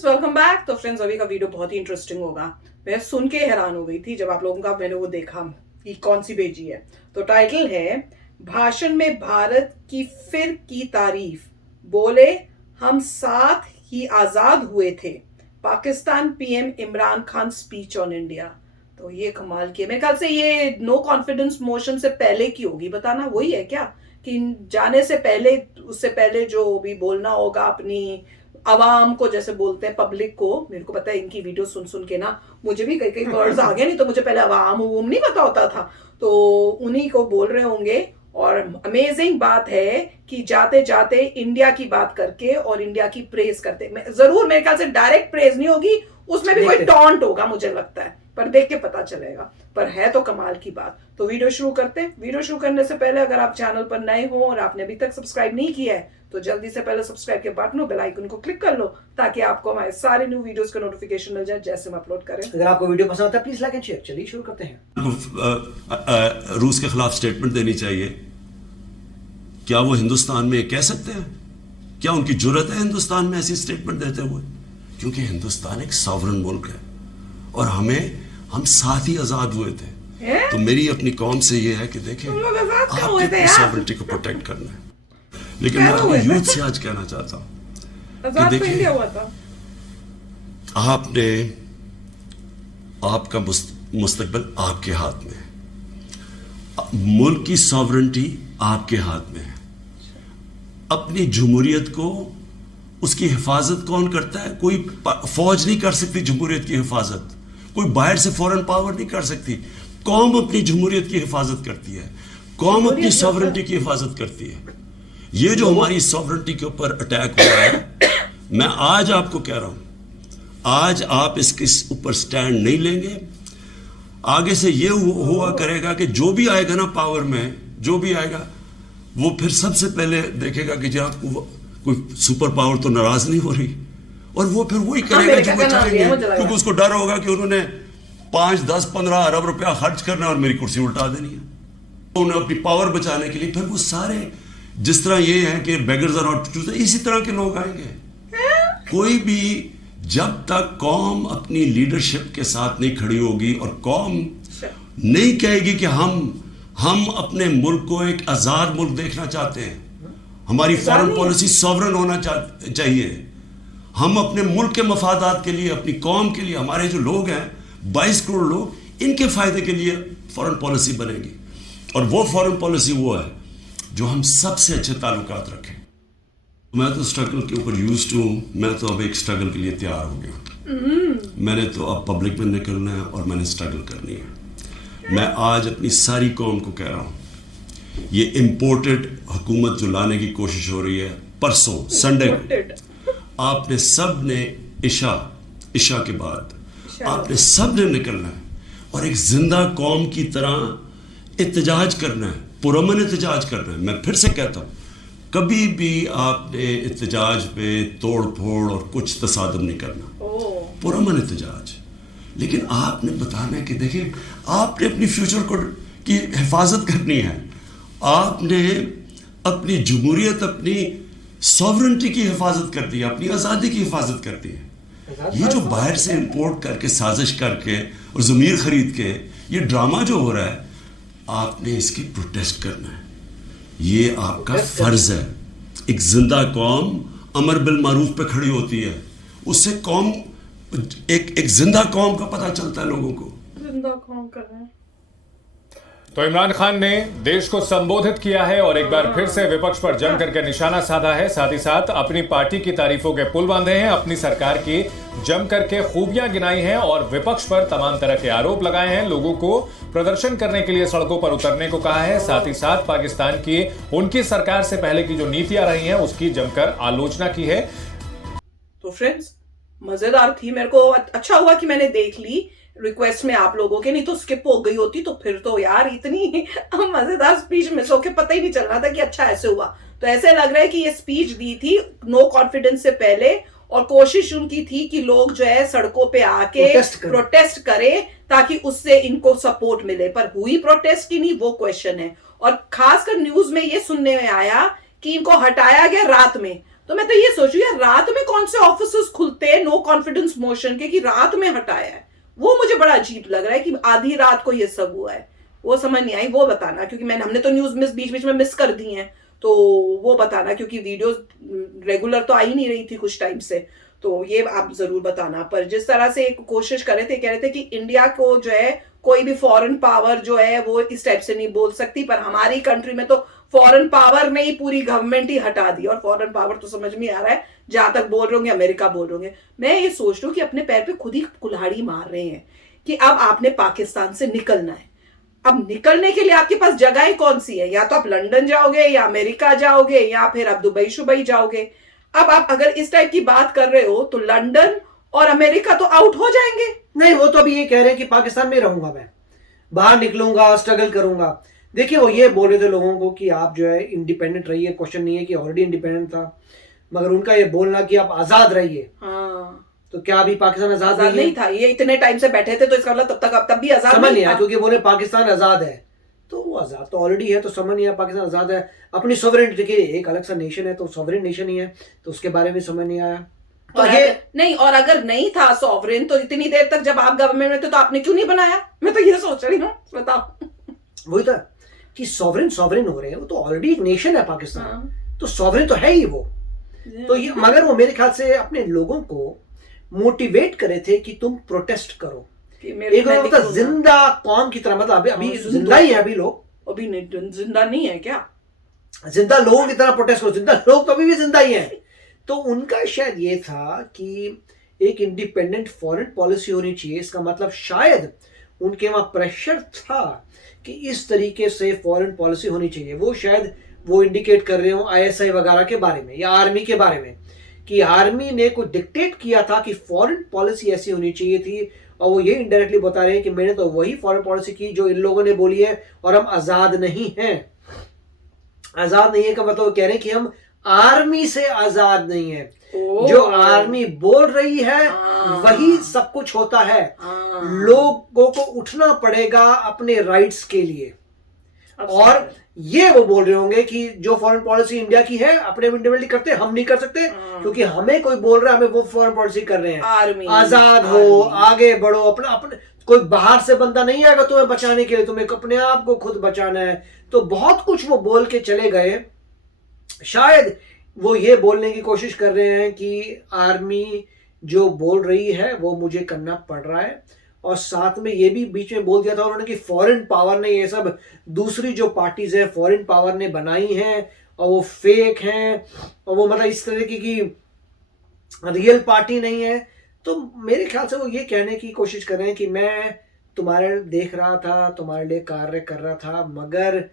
Friends, welcome back. तो friends, अभी का वीडियो बहुत ही इंटरेस्टिंग होगा। मैं सुन के हैरान हो गई थी जब आप लोगों का मैंने वो देखा कि कौन सी भेजी है। तो टाइटल है, भाषण में भारत की फिर की तारीफ, बोले हम साथ ही आजाद हुए थे, Pakistan PM Imran Khan speech on India. तो ये कमाल की है। मेरे ख्याल से ये नो कॉन्फिडेंस मोशन से पहले की होगी। बताना वही है क्या कि जाने से पहले, उससे पहले जो भी बोलना होगा अपनी आवाम को, जैसे बोलते हैं पब्लिक को। मेरे को पता है इनकी वीडियो सुन सुन के ना मुझे भी कई कई वर्ड्स आ गए, नहीं तो मुझे पहले आवाम नहीं पता होता था। तो उन्हीं को बोल रहे होंगे। और अमेजिंग बात है कि जाते जाते इंडिया की बात करके और इंडिया की प्रेज करते, जरूर मेरे ख्याल से डायरेक्ट प्रेज नहीं होगी, उसमें भी कोई टॉन्ट होगा मुझे लगता है, पर देख के पता चलेगा। पर है तो कमाल की बात। तो वीडियो शुरू करते हैं। वीडियो शुरू करने से पहले अगर आप चैनल पर नए हो और आपने अभी तक सब्सक्राइब नहीं किया है तो जल्दी से पहले सब्सक्राइब के बटन, बेल आइकन को क्लिक कर लो ताकि आपको हमारे सारे न्यू वीडियोस का नोटिफिकेशन मिल जाए जैसे हम अपलोड करें। अगर आपको वीडियो पसंद आता है प्लीज लाइक एंड शेयर। चलिए शुरू करते हैं। रूस के खिलाफ स्टेटमेंट देनी चाहिए। क्या वो हिंदुस्तान में कह सकते हैं? क्या उनकी जुर्रत है हिंदुस्तान में ऐसी स्टेटमेंट देते हुए? क्योंकि हिंदुस्तान एक सॉवरन मुल्क है और हम साथ ही आजाद हुए थे। तो मेरी अपनी कौम से ये है कि देखें, आपकी सॉवरेनिटी को प्रोटेक्ट करना है। लेकिन मैं तो यूथ से आज कहना चाहता हूं कि देखिए, आपका मुस्तकबिल आपके हाथ में है। मुल्क की सॉवरेनिटी आपके हाथ में है। अपनी जमहूरियत को, उसकी हिफाजत कौन करता है? कोई फौज नहीं कर सकती जमहूरियत की हिफाजत, कोई बाहर से फॉरेन पावर नहीं कर सकती। कौम अपनी जमहूरियत की हिफाजत करती है, कौम अपनी सॉवरेनिटी की हिफाजत करती है। ये जो हमारी सॉवरेनिटी के ऊपर अटैक हुआ है, मैं आज आपको कह रहा हूं, आज आप इसके ऊपर स्टैंड नहीं लेंगे, आगे से ये हुआ करेगा कि जो भी आएगा ना पावर में, जो भी आएगा वो फिर सबसे पहले देखेगा कि जब कोई सुपर पावर तो नाराज नहीं हो रही, और वो फिर वही करेगा जो वो चाहेंगे, क्योंकि उसको डर होगा कि उन्होंने 5, 10, 15 अरब रुपया खर्च करना और मेरी कुर्सी उल्टा देनी है। तो उन्हें अपनी पावर बचाने के लिए फिर वो सारे, जिस तरह ये है कि बेगर्स आर नॉट चूज़, इसी तरह के लोग आएंगे। कोई भी जब तक कौम अपनी लीडरशिप के साथ नहीं खड़ी होगी और कौम नहीं कहेगी कि हम अपने मुल्क को एक आजाद मुल्क देखना चाहते हैं, हमारी फॉरेन पॉलिसी सॉवरन होना चाहिए, हम अपने मुल्क के मफादात के लिए, अपनी कौम के लिए, हमारे जो लोग हैं 22 करोड़ लोग, इनके फायदे के लिए फॉरेन पॉलिसी बनेगी। और वो फॉरेन पॉलिसी वो है जो हम सबसे अच्छे ताल्लुकात रखें। मैं तो स्ट्रगल के ऊपर यूज्ड हूँ। मैं तो अब एक स्ट्रगल के लिए तैयार हो गया। मैंने तो अब पब्लिक में निकलना है और मैंने स्ट्रगल करनी है। मैं आज अपनी सारी कौम को कह रहा हूँ, ये इम्पोर्टेड हुकूमत जो लाने की कोशिश हो रही है, परसों संडे को आपने सब ने इशा के बाद आपने सब ने निकलना है और एक जिंदा कौम की तरह एहतजाज करना है, पुरअमन एहतजाज करना है। मैं फिर से कहता हूँ, कभी भी आपने एहतजाज पे तोड़ फोड़ और कुछ तसादम नहीं करना, पुरअमन एहतजाज। लेकिन आपने बताना है कि देखिए, आपने अपनी फ्यूचर को की हिफाजत करनी है, आपने अपनी जमहूरियत, अपनी सॉवरेनिटी की हिफाजत करती है, अपनी आज़ादी की हिफाजत करती है। ये जो बाहर से इंपोर्ट करके, साजिश करके और ज़मीर खरीद के ये ड्रामा जो हो रहा है, आपने इसकी प्रोटेस्ट करना है। ये आपका फर्ज है। एक जिंदा कौम अमर बिल मारूफ पे खड़ी होती है, उससे कौम, एक जिंदा कौम का पता चलता है लोगों को। जिंदा कौम कर रहे हैं। तो इमरान खान ने देश को संबोधित किया है और एक बार फिर से विपक्ष पर जम करके निशाना साधा है। साथ ही साथ अपनी पार्टी की तारीफों के पुल बांधे हैं, अपनी सरकार की जम करके खूबियां गिनाई हैं और विपक्ष पर तमाम तरह के आरोप लगाए हैं। लोगों को प्रदर्शन करने के लिए सड़कों पर उतरने को कहा है। साथ ही साथ पाकिस्तान की, उनकी सरकार से पहले की जो नीतियां रही हैं उसकी जमकर आलोचना की है। तो फ्रेंड्स, मजेदार थी। मेरे को अच्छा हुआ कि मैंने देख ली रिक्वेस्ट में आप लोगों के, नहीं तो स्किप हो गई होती। तो फिर तो यार इतनी मजेदार स्पीच मिस होके पता ही नहीं चल रहा था कि अच्छा ऐसे हुआ। तो ऐसे लग रहा है कि ये स्पीच दी थी नो कॉन्फिडेंस से पहले और कोशिश उनकी थी कि लोग जो है सड़कों पे आके प्रोटेस्ट करें ताकि उससे इनको सपोर्ट मिले। पर हुई प्रोटेस्ट की नहीं, वो क्वेश्चन है। और खासकर न्यूज में ये सुनने में आया कि इनको हटाया गया रात में। तो मैं तो ये सोचू यार, रात में कौन से ऑफिसेस खुलते हैं नो कॉन्फिडेंस मोशन के कि रात में हटाया है? वो मुझे बड़ा अजीब लग रहा है कि आधी रात को ये सब हुआ है। वो समझ नहीं आई, वो बताना, क्योंकि हमने तो न्यूज बीच बीच में मिस कर दी हैं, तो वो बताना, क्योंकि वीडियोस रेगुलर तो आ ही नहीं रही थी कुछ टाइम से, तो ये आप जरूर बताना। पर जिस तरह से एक कोशिश कर रहे थे, कह रहे थे कि इंडिया को जो है कोई भी फॉरेन पावर जो है वो इस टाइप से नहीं बोल सकती, पर हमारी कंट्री में तो फॉरेन पावर ने ही पूरी गवर्नमेंट ही हटा दी, और फॉरेन पावर तो समझ में आ रहा है जहां तक बोल रहे होंगे अमेरिका बोल रहे होंगे। मैं ये सोच रही हूँ कि अपने पैर पे खुद ही कुल्हाड़ी मार रहे हैं कि अब आपने पाकिस्तान से निकलना है। अब निकलने के लिए आपके पास जगहें कौन सी है? या तो आप लंदन जाओगे, या अमेरिका जाओगे, या फिर आप दुबई शुबई जाओगे। अब आप अगर इस टाइप की बात कर रहे हो तो लंदन और अमेरिका तो आउट हो जाएंगे। नहीं, वो तो अभी ये कह रहे हैं कि पाकिस्तान में रहूंगा, मैं बाहर निकलूंगा, स्ट्रगल करूंगा। देखिए, वो ये बोल रहे थे लोगों को कि आप जो है इंडिपेंडेंट रहिए, क्वेश्चन नहीं है कि ऑलरेडी इंडिपेंडेंट था, मगर उनका ये बोलना कि आप आजाद रहिए। हाँ, तो क्या अभी पाकिस्तान आजाद नहीं था? ये इतने टाइम से बैठे थे, तो इसका मतलब तब भी आजाद समझ नहीं था। आया, क्योंकि बोले पाकिस्तान आजाद है, तो वो आजाद तो ऑलरेडी है, तो समझ नहीं आया पाकिस्तान आजाद है। अपनी सॉवरेनिटी, देखिए एक अलग सा नेशन है, तो सॉवरेन नेशन ही है, तो उसके बारे में समझ नहीं आया। तो और ये नहीं, और अगर नहीं था सॉवरेन, तो इतनी देर तक जब आप गवर्नमेंट में थे तो आपने क्यों नहीं बनाया? मैं तो ये सोच रही हूँ, बताओ। वही था कि सॉवरेन हो रहे हैं, वो तो ऑलरेडी एक नेशन है पाकिस्तान। हाँ। तो सॉवरेन तो है ही वो। तो ये, मगर वो मेरे ख्याल से अपने लोगों को मोटिवेट करे थे कि तुम प्रोटेस्ट करो। एक मतलब जिंदा कौम की तरह, मतलब अभी जिंदा ही है, अभी लोग अभी जिंदा नहीं है क्या? जिंदा लोगों की तरह प्रोटेस्ट करो। जिंदा लोग तो अभी भी जिंदा ही हैं। तो उनका शायद ये था कि एक इंडिपेंडेंट फॉरेन पॉलिसी होनी चाहिए। इसका मतलब शायद उनके वहां प्रेशर था कि इस तरीके से फॉरेन पॉलिसी होनी चाहिए। वो शायद वो इंडिकेट कर रहे हो ISI वगैरह के बारे में या आर्मी के बारे में, कि आर्मी ने कुछ डिक्टेट किया था कि फॉरेन पॉलिसी ऐसी होनी चाहिए थी, और वो ये इनडायरेक्टली बता रहे हैं कि मैंने तो वही फॉरेन पॉलिसी की जो इन लोगों ने बोली है, और हम आजाद नहीं हैं। आजाद नहीं है का मतलब कह रहे हैं कि हम आर्मी से आजाद नहीं है। जो आर्मी बोल रही है वही सब कुछ होता है। लोगों को उठना पड़ेगा अपने राइट्स के लिए। और ये वो बोल रहे होंगे कि जो फॉरेन पॉलिसी इंडिया की है अपने इंडिपेंडेंटली करते, हम नहीं कर सकते, क्योंकि हमें कोई बोल रहा है, हमें वो फॉरेन पॉलिसी कर रहे हैं। आजाद हो, आगे बढ़ो, अपने कोई बाहर से बंदा नहीं आएगा तुम्हें बचाने के लिए, तुम्हें अपने आप को खुद बचाना है। तो बहुत कुछ वो बोल के चले गए। शायद वो ये बोलने की कोशिश कर रहे हैं कि आर्मी जो बोल रही है वो मुझे करना पड़ रहा है। और साथ में ये भी बीच में बोल दिया था उन्होंने कि फॉरेन पावर ने, ये सब दूसरी जो पार्टीज है फॉरेन पावर ने बनाई हैं, और वो फेक हैं, और वो मतलब इस तरीके की रियल पार्टी नहीं है। तो मेरे ख्याल से वो ये कहने की कोशिश कर रहे हैं कि मैं तुम्हारे देख रहा था, तुम्हारे लिए कार्य कर रहा था, मगर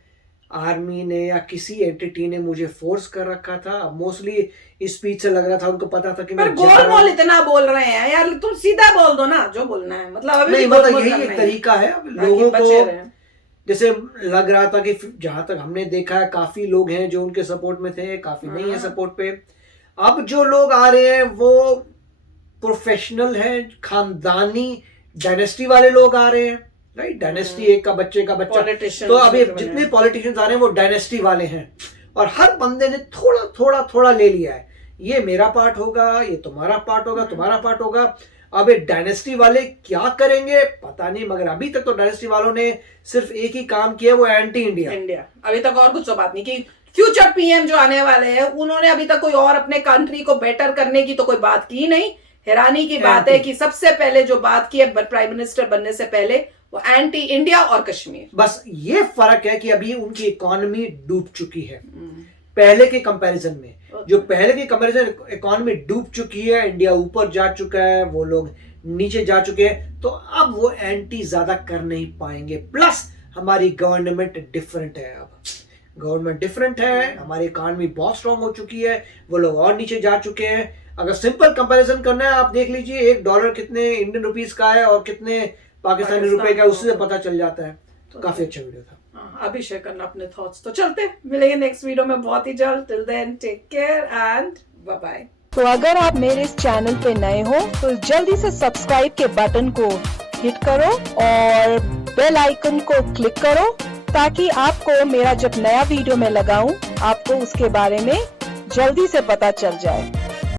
आर्मी ने या किसी एंटिटी ने मुझे फोर्स कर रखा था। मोस्टली इस स्पीच से लग रहा था उनको पता था कि मैं गोलमोल इतना बोल रहे हैं यार, तुम सीधा बोल दो ना जो बोलना है। मतलब अभी नहीं, मतलब यही एक तरीका है लोगों को। जैसे लग रहा था कि जहां तक हमने देखा है काफी लोग हैं जो उनके सपोर्ट में थे, काफी नहीं है सपोर्ट पे। अब जो लोग आ रहे हैं वो प्रोफेशनल हैं, खानदानी डायनेस्टी वाले लोग आ रहे हैं, राइट। डायनेस्टी एक का बच्चे का बच्चा, तो अभी जितने पॉलिटिशियंस आ रहे हैं वो डायनेस्टी वाले हैं, और हर बंदे ने थोड़ा थोड़ा थोड़ा ले लिया है। ये मेरा पार्ट होगा, ये तुम्हारा पार्ट होगा, तुम्हारा पार्ट होगा। अब ये डायनेस्टी वाले क्या करेंगे पता नहीं, मगर अभी तक तो डायनेस्टी वालों ने सिर्फ एक ही काम किया, वो एंटी इंडिया। अभी तक और कुछ तो बात नहीं की। फ्यूचर PM जो आने वाले हैं उन्होंने अभी तक कोई और अपने कंट्री को बेटर करने की तो कोई बात की नहीं। हैरानी की बात है कि सबसे पहले जो बात की है प्राइम मिनिस्टर बनने से पहले, वो एंटी इंडिया और कश्मीर। बस ये फर्क है कि अभी उनकी इकोनॉमी डूब चुकी है पहले के कंपैरिजन में। जो पहले की कंपैरिजन इकोनॉमी डूब चुकी है, इंडिया ऊपर जा चुका है, वो लोग नीचे जा चुके हैं, तो अब वो एंटी ज्यादा कर नहीं पाएंगे। प्लस हमारी गवर्नमेंट डिफरेंट है, अब गवर्नमेंट डिफरेंट है, हमारी इकोनॉमी बहुत स्ट्रांग हो चुकी है, वो लोग और नीचे जा चुके हैं। अगर सिंपल कंपैरिजन करना है, आप देख लीजिए $1 कितने इंडियन रुपीस का है और कितने पाकिस्तानी रुपए का, उससे पता चल जाता है। तो काफी अच्छा वीडियो था। अभी शेयर करना अपने थॉट्स। तो चलते मिलेंगे नेक्स्ट वीडियो में बहुत ही जल्द। Till then take care and bye bye. तो अगर आप मेरे इस चैनल पे नए हो तो जल्दी से सब्सक्राइब के बटन को हिट करो और बेल आइकन को क्लिक करो, ताकि आपको मेरा जब नया वीडियो मैं लगाऊं आपको उसके बारे में जल्दी से पता चल जाए।